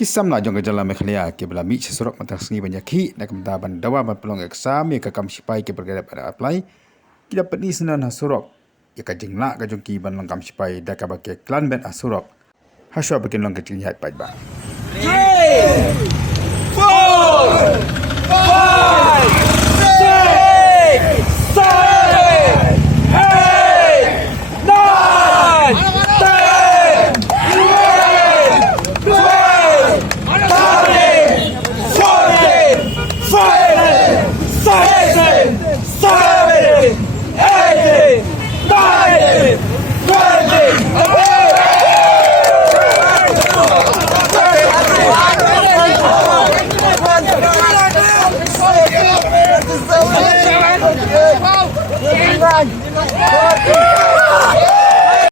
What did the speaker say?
Samla jong ke jalan mekhlea ke bela mi Surok matang sengi banyak ki nak kemta ban dawa ban pelong eksam ya kakam Shipai ke bergaya pada apply ki dapat ni Syndon Surok ya ka jengla ka jong ki ban lengkam Shipai dak ka bakke klan ben Surok haswa bakin long kecil hat pai ba 3 4 5 6 7 8 9 Run!